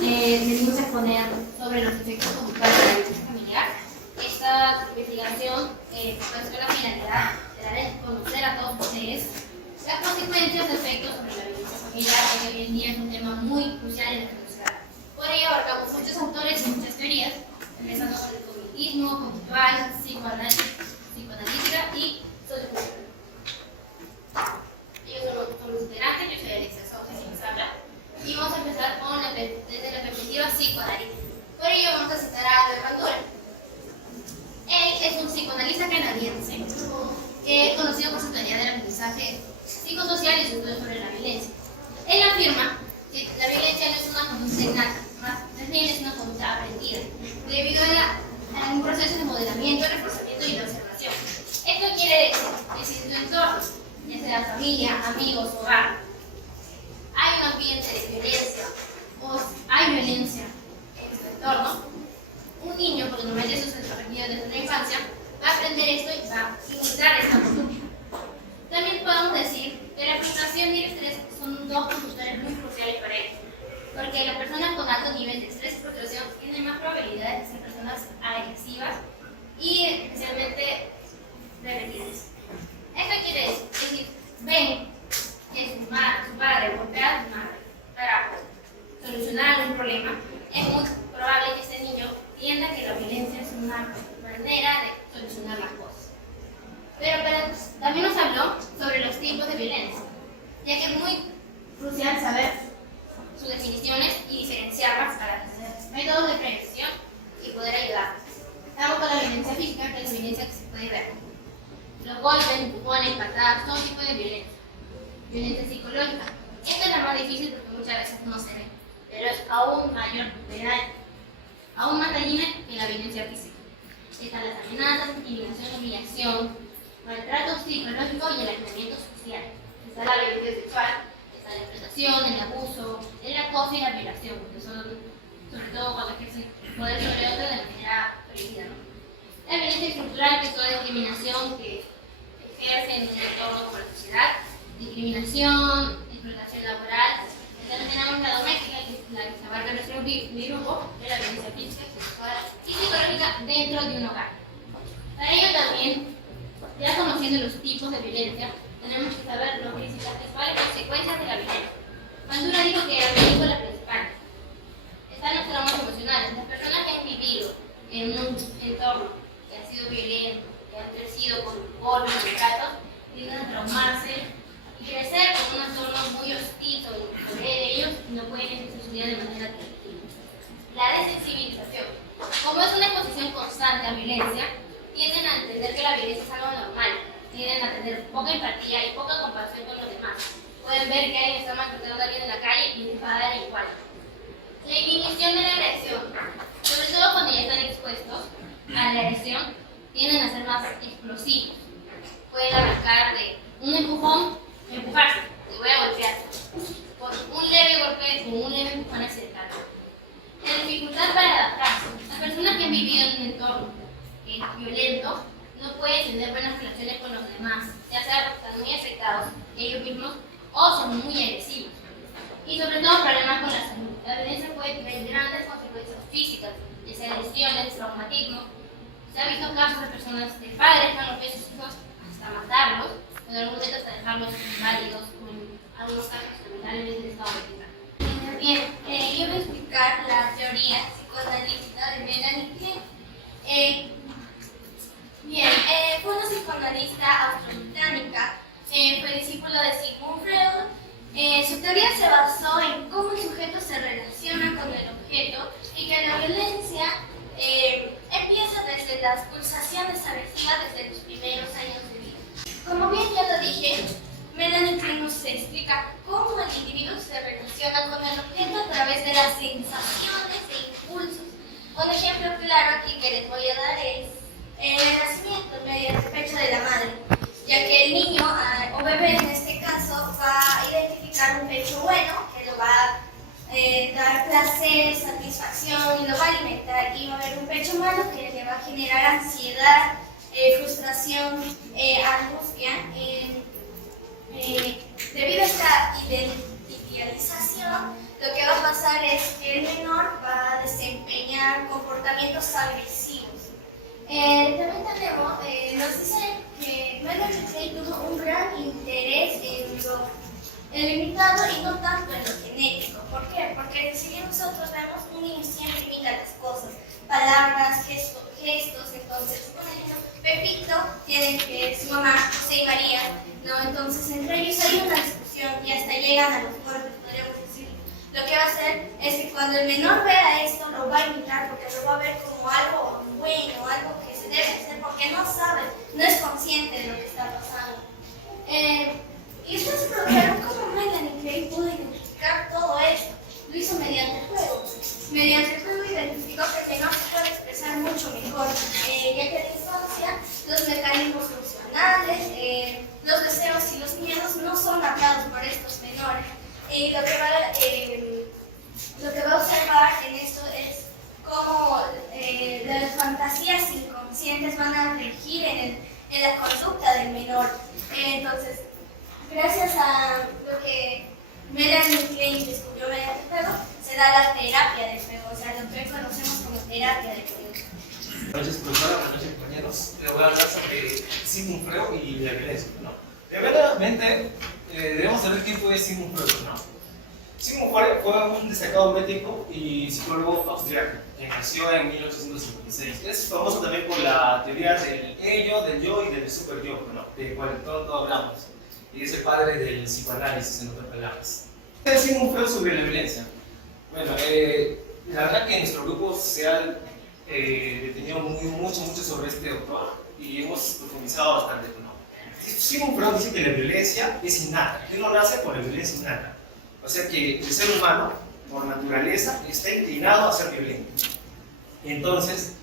venimos a exponer sobre los efectos conductuales de la violencia familiar. Esta investigación con la finalidad de dar a conocer a todos ustedes las consecuencias de efectos sobre la violencia familiar, que hoy en día es un tema muy crucial en nuestra sociedad. Por ello abarcamos muchos autores y muchas teorías, empezando con el cognitismo, conductual, psicoanalítica y sociocultural. Ellos son los integrantes, yo soy Alexia Sousa, quien les habla, y vamos a empezar desde la perspectiva psicoanalítica. Por ello vamos a citar a Albert Bandura. Él es un psicoanalista canadiense que es conocido por su teoría del aprendizaje psicosocial y su estudio sobre la violencia. Él afirma que la violencia no es una conducta innata, más bien es una conducta aprendida, debido a un proceso de modelamiento, reforzamiento y de observación. Esto quiere decir que si en tu entorno, ya sea familia, amigos, hogar, hay un ambiente de violencia o hay violencia en tu entorno, un niño, porque normalmente eso se aprendido desde la infancia, va a aprender esto y va a imitar esta conducta. También podemos decir que la frustración y el estrés son dos conductores muy cruciales para él, porque las personas con alto nivel de estrés y frustración tienen más probabilidades de ser personas agresivas y especialmente repetidas. Esto quiere decir, ven que su padre golpea a su madre para solucionar algún problema, es muy probable que este niño entienda que la violencia es una manera de solucionar las cosas. Pero también nos habló sobre los tipos de violencia, ya que es muy crucial saber sus definiciones y diferenciarlas para tener métodos de prevención y poder ayudar. Estamos con la violencia física, que es la violencia que se puede ver. Los golpes, empujones, patadas, todo tipo de violencia. Violencia psicológica. Esta es la más difícil porque muchas veces no se ve, pero es aún mayor de daño, aún más dañina que la violencia física. Están las amenazas, intimidación, humillación, maltrato psicológico y el aislamiento social. Está la violencia sexual, está la explotación, el abuso, el acoso y la violación, que son sobre todo cuando ejercen poder sobre otro de manera prohibida, ¿no? La violencia estructural, que es toda discriminación que ejerce en un entorno como la sociedad, discriminación, explotación laboral. También tenemos la doméstica, que es la que se abarca nuestro grupo, de la violencia física, sexual y psicológica dentro de un hogar. Para ello también, ya conociendo los tipos de violencia, tenemos que saber las principales consecuencias de la violencia. Bandura dijo que la violencia es la principal. Están los traumas emocionales. Las personas que han vivido en un entorno que ha sido violento, que han crecido con golpes y tratos, tienden a traumarse y crecer con un entorno muy hostil sobre ellos y no pueden ejercer su vida de manera tranquila. La desensibilización. Como es una exposición constante a violencia, tienden a entender que la violencia es algo normal, tienden a tener poca empatía y poca compasión con los demás. Pueden ver que alguien está maltratando a alguien en la calle y les va a dar igual. La inhibición de la agresión, sobre todo cuando ya están expuestos a la agresión, tienden a ser más explosivos. Pueden arrancar de un empujón, empujarse, te voy a golpear. Por un leve golpe o un leve empujón hacia el carro. La dificultad para adaptarse. Las personas que han vivido en un entorno violento no pueden tener buenas relaciones con los demás, ya sea porque están muy afectados ellos mismos o son muy agresivos. Y sobre todo problemas con la salud. La violencia puede tener grandes consecuencias físicas, ya sea lesiones, traumatismo. Se ha visto casos de personas, de padres que han golpeado a sus hijos hasta matarlos, en algún momento hasta dejarlos inválidos, o en algunos casos lamentablemente en estado vegetal. Bien, yo voy a explicar la teoría psicoanalítica de Melanie Klein. Fue una psicoanalista austro-británica, fue discípulo de Sigmund Freud. Su teoría se basó en cómo el sujeto se relaciona con el objeto y que la violencia empieza desde las pulsaciones agresivas desde los primeros años de vida. Como bien ya lo dije, Melanie Klein nos explica cómo el individuo se relaciona con el objeto a través de las sensaciones e impulsos. Un ejemplo claro aquí que les voy a dar es el nacimiento mediante el pecho de la madre, ya que el niño o bebé en este caso va a identificar un pecho bueno que lo va a dar placer, satisfacción y lo va a alimentar, y va a haber un pecho malo que le va a generar ansiedad, frustración, angustia. Debido a esta idealización, lo que va a pasar pasar es que el menor va a desempeñar comportamientos agresivos. También tenemos, nos dicen que Melanie Clay tuvo un gran interés en lo limitado y no tanto en lo genético. ¿Por qué? Porque si bien nosotros vemos un niño siempre imita las cosas, palabras, gestos. Entonces, por ejemplo, Pepito tiene que su mamá, José y María, ¿no? Entonces entre ellos hay una discusión y hasta llegan a los golpes, podríamos decir. Lo que va a hacer es que cuando el menor vea esto, lo va a imitar porque lo va a ver como algo bueno, algo que se debe hacer porque no sabe, no es consciente de lo que está pasando. Y ustedes se preguntaron cómo Melanie Clay pudo identificar todo esto. Lo hizo mediante el juego. Mediante el juego identificó que el menor se puede expresar mucho mejor, ya que en la infancia los mecanismos funcionales, los deseos y los miedos no son marcados por estos menores. Y lo que va a observar en esto es cómo las fantasías inconscientes van a regir en la conducta del menor. Entonces, gracias a lo que Melanie Clay descubrió mediante el juego, se da la terapia del juego, o sea, lo que hoy conocemos como terapia del juego. Buenas noches, profesora, buenas noches, compañeros. Les voy a hablar sobre Sigmund Freud y la violencia, ¿no? Primeramente, debemos saber quién fue Sigmund Freud, ¿no? Sigmund Freud fue un destacado médico y psicólogo austriaco que nació en 1856. Es famoso también por la teoría del ello, del yo y del super yo, ¿no? De cual todo hablamos. Y es el padre del psicoanálisis, en otras palabras. ¿Qué es Sigmund Freud sobre la violencia? Bueno, la verdad que nuestro grupo se ha detenido mucho sobre este autor y hemos profundizado bastante, ¿no? Sigmund Freud dice que la violencia es innata, que uno nace con la violencia innata. O sea que el ser humano, por naturaleza, está inclinado a ser violento. Entonces,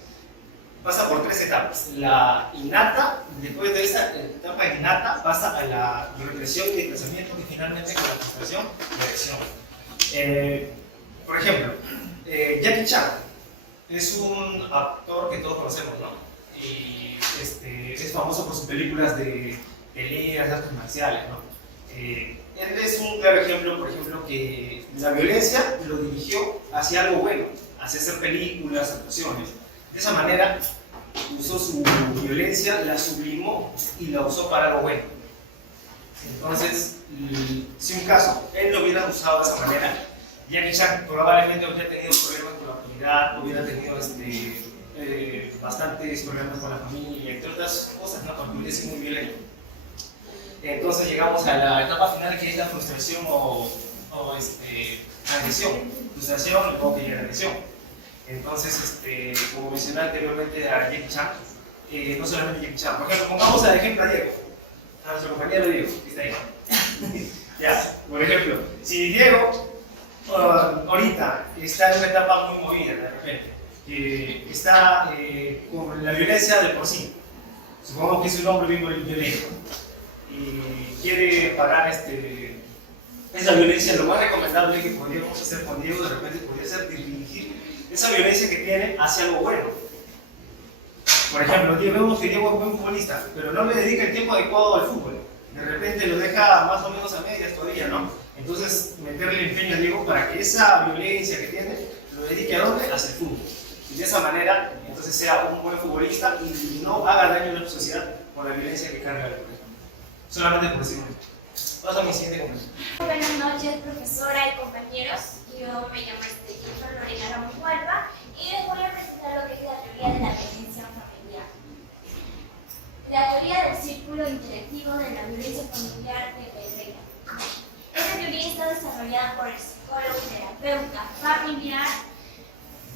pasa por tres etapas. La innata, después de esa etapa innata, pasa a la represión y desplazamiento, que finalmente con la frustración y acción. Por ejemplo, Jackie Chan es un actor que todos conocemos, ¿no? Y es famoso por sus películas de peleas, artes marciales, ¿no? Él es un claro ejemplo, por ejemplo, que la violencia lo dirigió hacia algo bueno, hacia hacer películas, actuaciones. De esa manera, usó su violencia, la sublimó y la usó para algo bueno. Entonces, si un caso, él lo hubiera usado de esa manera, Jackie Chan probablemente hubiera tenido problemas con la autoridad, hubiera tenido bastantes problemas con la familia, entre otras cosas, ¿no? Porque hubiera sido muy violento. Entonces llegamos a la etapa final, que es la frustración o agresión. Frustración o que llega agresión. Entonces, como mencioné anteriormente a Jackie Chan, no solamente Jackie Chan, por ejemplo, pongamos al ejemplo a Diego, a nuestro compañero Diego, que está ahí. Ya, por ejemplo, si Diego ahorita está en una etapa muy movida de repente, está con la violencia de por sí, supongamos que es un hombre bien violento y quiere parar esa violencia, lo más recomendable que podríamos hacer con Diego de repente podría ser dirigir esa violencia que tiene hacia algo bueno. Por ejemplo, vemos que Diego es buen futbolista, pero no le dedica el tiempo adecuado al fútbol. De repente lo deja más o menos a medias todavía, ¿no? Entonces, meterle empeño a Diego para que esa violencia que tiene lo dedique a dónde? Hacia el fútbol. Y de esa manera, entonces sea un buen futbolista y no haga daño a la sociedad por la violencia que carga el juego. Solamente por decirlo. Paso a mi siguiente comentario. Buenas noches, profesora y compañeros. Yo me llamo Lorena Ramos Hualpa y les voy a presentar lo que es la teoría de la violencia familiar. La teoría del círculo interactivo de la violencia familiar de Pedreira. Esta teoría está desarrollada por el psicólogo y terapeuta familiar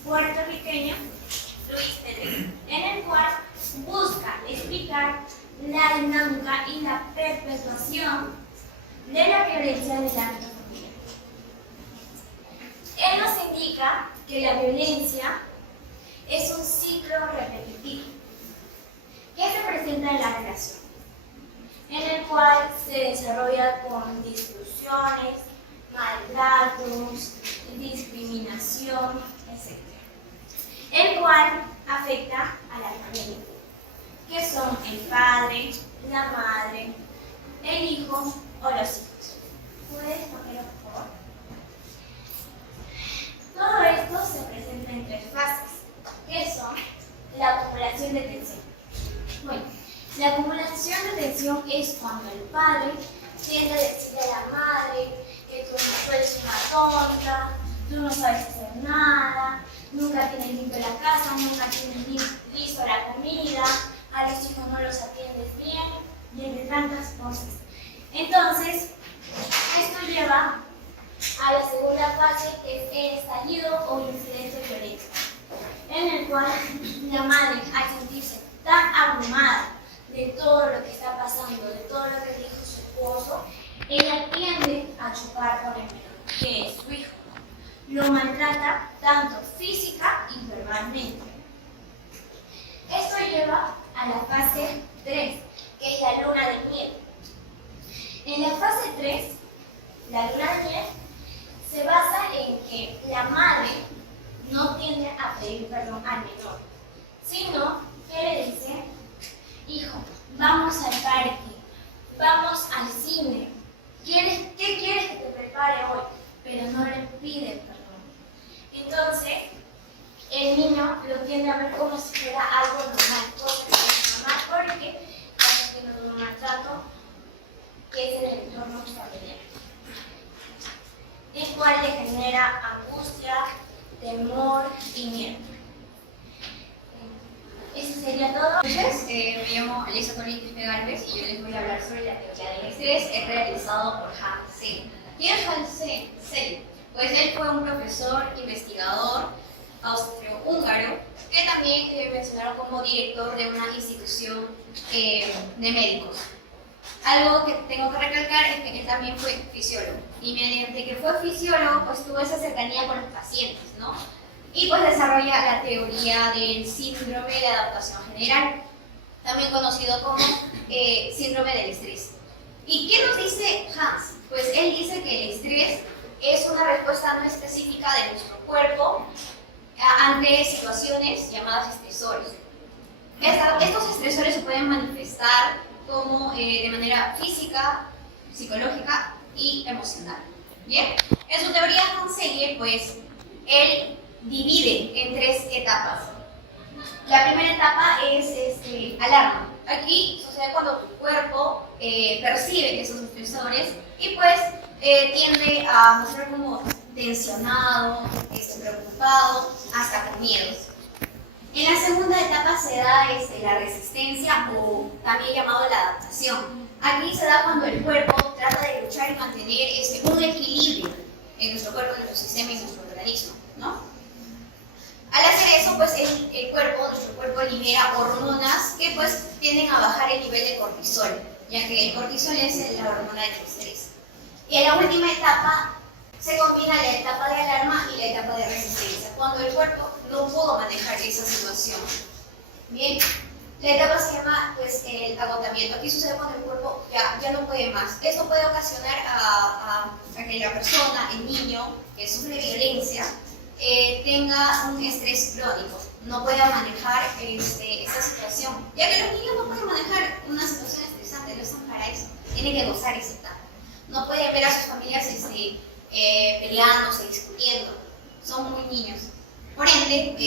puertorriqueño Luis Pedreira, en el cual busca explicar la dinámica y la perpetuación de la violencia en el ámbito familiar. Él nos indica que la violencia es un ciclo repetitivo que se presenta en la relación, en el cual se desarrolla con discusiones, maltratos, discriminación, etc. El cual afecta a la familia, que son el padre, la madre, el hijo o los hijos. ¿Puedes ponerlo, por favor? una tonta, tú no sabes hacer nada, nunca tienes limpio la casa, nunca tienes listo la comida, a los hijos no los atiendes bien, y entre tantas cosas. Entonces, esto lleva a la segunda fase, que es el estallido o incidente violento, en el cual la madre, al sentirse tan abrumada de todo lo que está pasando, de todo lo que dijo su esposo, ella tiende a chupar con el menor, que es su hijo. Lo maltrata tanto física y verbalmente. Esto lleva a la fase 3, que es la luna de miel. En la fase 3, la luna de miel se basa en que la madre no tiende a pedir perdón al menor, sino que le dice: hijo, vamos al parque, vamos al cine, ¿qué quieres que te prepare hoy? Pero no le pide perdón. Entonces, el niño lo tiende a ver como si fuera algo normal, cosa que no es normal porque está sufriendo un maltrato que es en el entorno familiar, el cual le genera angustia, temor y miedo. Eso sería todo. Me llamo Alisa Colín Quispe Galvez y yo les voy a hablar sobre la teoría del estrés. Es realizado por Hans Selye. ¿Quién es Hans Selye? Pues él fue un profesor, investigador austro-húngaro que también mencionaron como director de una institución de médicos. Algo que tengo que recalcar es que él también fue fisiólogo y mediante que fue fisiólogo pues tuvo esa cercanía con los pacientes, ¿no? Y pues desarrolla la teoría del síndrome de adaptación general, también conocido como síndrome del estrés. ¿Y qué nos dice Hans? Pues él dice que el estrés es una respuesta no específica de nuestro cuerpo ante situaciones llamadas estresores. Estos estresores se pueden manifestar como de manera física, psicológica y emocional. ¿Bien? En su teoría Hans Selye, pues, él divide en 3 etapas. La primera etapa es alarma. Aquí sucede cuando tu cuerpo percibe esos estresores y pues tiende a mostrar como tensionado, preocupado, hasta con miedos. En la segunda etapa se da la resistencia o también llamado la adaptación. Aquí se da cuando el cuerpo trata de luchar y mantener un equilibrio en nuestro cuerpo, en nuestro sistema y en nuestro organismo, ¿no? Al hacer eso, pues nuestro cuerpo libera hormonas que pues tienden a bajar el nivel de cortisol, ya que el cortisol es la hormona del estrés. Y en la última etapa se combina la etapa de alarma y la etapa de resistencia, cuando el cuerpo no pudo manejar esa situación. Bien, la etapa se llama pues, el agotamiento. Aquí sucede cuando el cuerpo ya no puede más. Esto puede ocasionar a que la persona, el niño que sufre violencia, tenga un estrés crónico, no pueda manejar esta situación, ya que los niños no pueden manejar una situación estresante, no están para eso, tienen que gozar esa etapa. No pueden ver a sus familias peleándose, discutiendo, son muy niños. Por ende,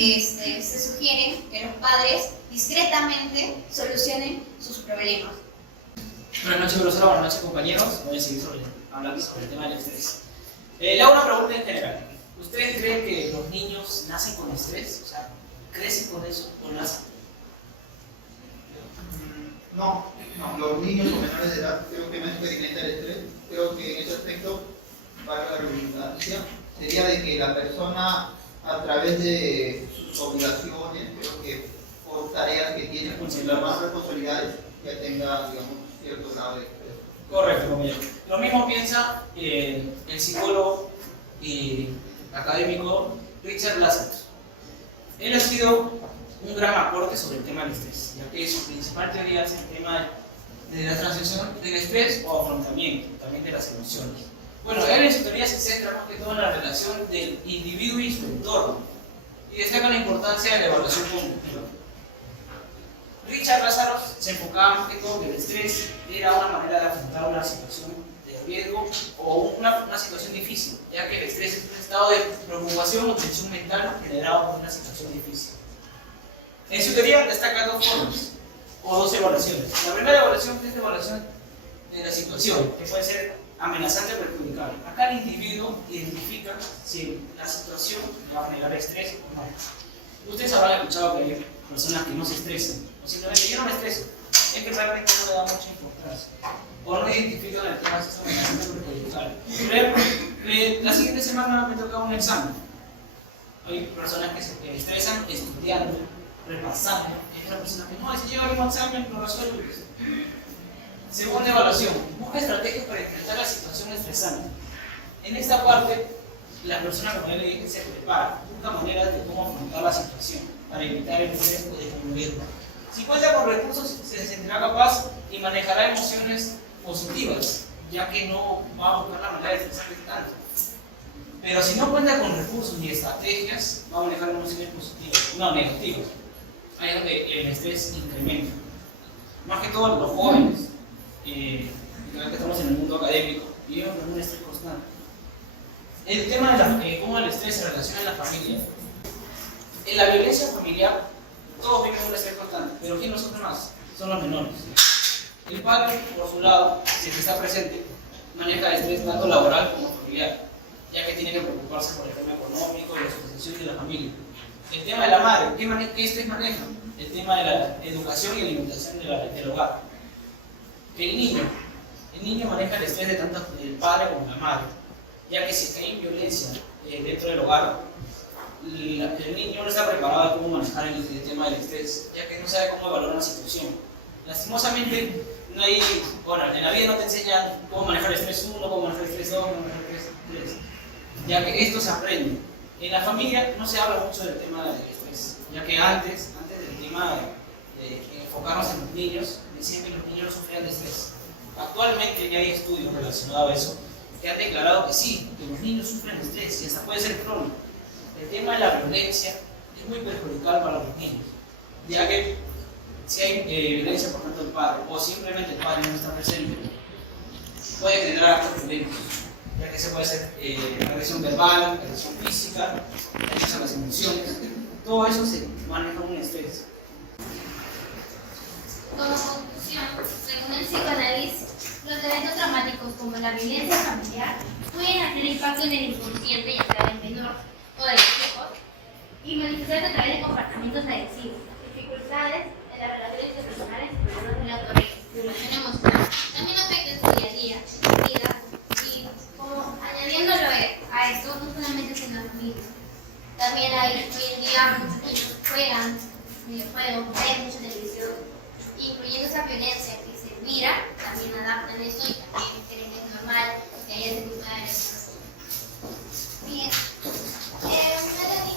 se sugiere que los padres discretamente solucionen sus problemas. Buenas noches, profesora. Buenas noches, compañeros. Voy a seguir hablando sobre el tema del estrés. Le hago una pregunta en general. ¿Ustedes creen que los niños nacen con estrés? O sea, ¿crecen con eso o nacen? No, los niños o menores de edad creo que no experimentan el estrés. Creo que en ese aspecto, para la redundancia, sería de que la persona, a través de sus obligaciones, creo que por tareas que tiene, por las más responsabilidades, ya tenga, digamos, cierto grado de estrés. Correcto, compañero. Lo mismo piensa el psicólogo y académico Richard Lazarus. Él ha sido un gran aporte sobre el tema del estrés, ya que su principal teoría es el tema de la transición del estrés o afrontamiento, también de las emociones. Bueno, él en su teoría se centra más que todo en la relación del individuo y su entorno, y destaca la importancia de la evaluación cognitiva. Richard Lazarus se enfocaba más que todo que el estrés era una manera de afrontar una situación de riesgo o una situación difícil, ya que el estrés es un estado de preocupación o tensión mental generado por una situación difícil. En su teoría destaca 2 formas o 2 evaluaciones. La primera evaluación es la evaluación de la situación, que puede ser amenazante o perjudicial. Acá el individuo si la situación le va a generar estrés o no. Ustedes habrán escuchado que hay personas que no se estresan, o simplemente yo no me estreso, es que realmente no le da mucha importancia, o no identifican el tema de esa amenaza perjudicial. Por ejemplo, la siguiente semana me toca un examen. Hay personas que se estresan estudiando, repasando, hay otras personas que no, si llega el mismo examen, lo resuelvo. Segunda evaluación, busca estrategias para enfrentar la situación estresante. En esta parte, la persona, como ya le dije, se prepara, busca maneras de cómo afrontar la situación para evitar el estrés o disminuirlo. Si cuenta con recursos, se sentirá capaz y manejará emociones positivas, ya que no va a buscar la manera de estresarse tanto. Pero si no cuenta con recursos ni estrategias, va a manejar emociones positivas, no negativas. Ahí es donde el estrés incrementa. Más que todo los jóvenes, que estamos en el mundo académico, vivimos con un estrés constante. El tema de cómo el estrés se relaciona en la familia. En la violencia familiar, todos vivimos un estrés constante, pero ¿quién nos sufre más? Son los menores. El padre, por su lado, si está presente, maneja el estrés tanto laboral como familiar, ya que tiene que preocuparse por el tema económico y la sustentación de la familia. El tema de la madre, ¿qué estrés maneja? El tema de la educación y alimentación del hogar. El niño maneja el estrés de tanto del padre como la madre, ya que si hay violencia dentro del hogar, el niño no está preparado de cómo manejar el tema del estrés, ya que no sabe cómo evaluar una situación. Lastimosamente, no hay, bueno, en la vida no te enseñan cómo manejar el estrés 1, cómo manejar el estrés 2, cómo manejar el estrés 3, ya que esto se aprende. En la familia no se habla mucho del tema del estrés, ya que antes del tema de enfocarnos en los niños, decían que los niños no sufrían de estrés. Actualmente ya hay estudios relacionados a eso que han declarado que sí, que los niños sufren de estrés y hasta puede ser crónico. El tema de la violencia es muy perjudicial para los niños, ya que si hay violencia por tanto del padre o simplemente el padre no está presente, puede generar actos violentos, ya que se puede hacer agresión verbal, agresión física, agresión a las emociones, todo eso se maneja un estrés. Como conclusión, según el psicoanálisis, los eventos traumáticos como la violencia familiar pueden hacer impacto en el inconsciente, ya sea del menor o de los hijos, y manifestarse a través de comportamientos agresivos, dificultades en las relaciones interpersonales y problemas de la autorregulación emocional. También afecta en su día a día, en su vida, y como añadiéndolo a esto, no solamente es en la familia. También hay hoy en día muchos niños juegan videojuegos, ven mucha televisión, incluyendo esa violencia que se mira, también adaptan eso y también creen que es normal que haya ese tipo de agresión. Bien. Melanie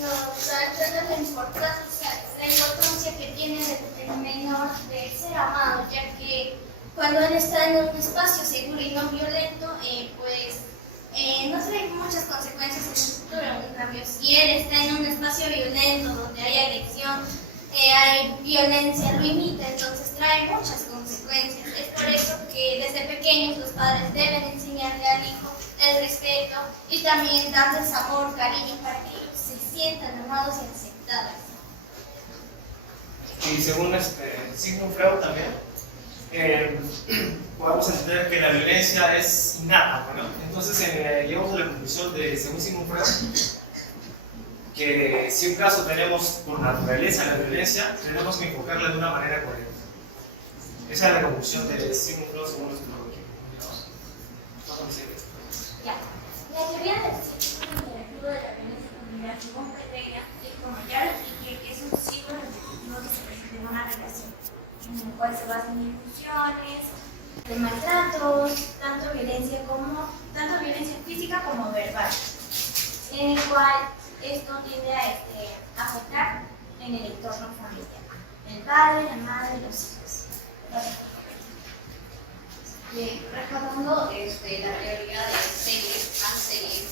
nos da a entender la importancia que tiene el menor de ser amado, ya que cuando él está en un espacio seguro y no violento, no trae muchas consecuencias en el futuro. En cambio, si él está en un espacio violento donde hay agresión, hay violencia, lo imita, entonces trae muchas consecuencias. Es por eso que desde pequeños los padres deben enseñarle al hijo el respeto y también darles amor, cariño, para que ellos se sientan amados y aceptados. Y según Sigmund Freud también, podemos entender que la violencia es innata, ¿no? Entonces llegamos a la conclusión de, según Sigmund Freud, que si un caso tenemos por naturaleza la violencia, tenemos que enfocarla de una manera correcta. Esa es la conclusión de Sigmund Freud según nuestro Ya. La teoría del ciclo interactivo de la violencia familiar, según Pereira, es como ya que es un ciclo repetitivo que se presenta en una relación, en el cual se basan en discusiones, de maltratos, tanto violencia física como verbal, en el cual esto tiende a afectar en el entorno familiar, el padre, la madre y los hijos. Bien, rescatando la teoría de serie,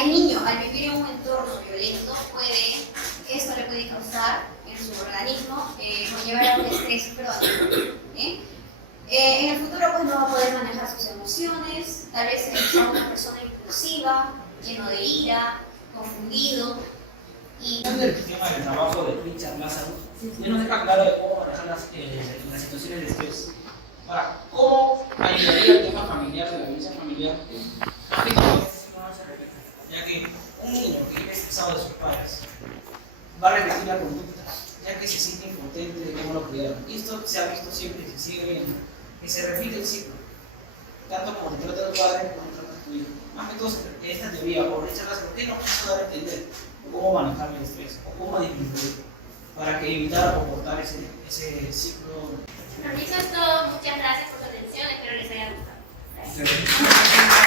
el niño al vivir en un entorno violento esto le puede causar en su organismo conllevar a un estrés crónico. En el futuro pues no va a poder manejar sus emociones, tal vez sea una persona impulsiva, lleno de ira, confundido. Y El tema del trabajo de Richard Lázaro ya nos deja claro de cómo manejar las situaciones de estrés. Ahora, ¿cómo ayudaría el tema familiar, de la violencia familiar? Más que todo, no se repite va a repetir la conducta, ya que se siente impotente de cómo lo criaron. Y esto se ha visto siempre y se sigue viendo, que se repite el ciclo, tanto como se trata de tu padre como se trata de tu hijo. Más que todo, esta teoría por Richard Lasser, ¿por qué no quiso dar a entender cómo manejar el estrés o cómo disminuirlo para que evitara comportar ese ciclo? Bueno, eso es todo. Muchas gracias por su atención. Espero les haya gustado. Gracias. Sí.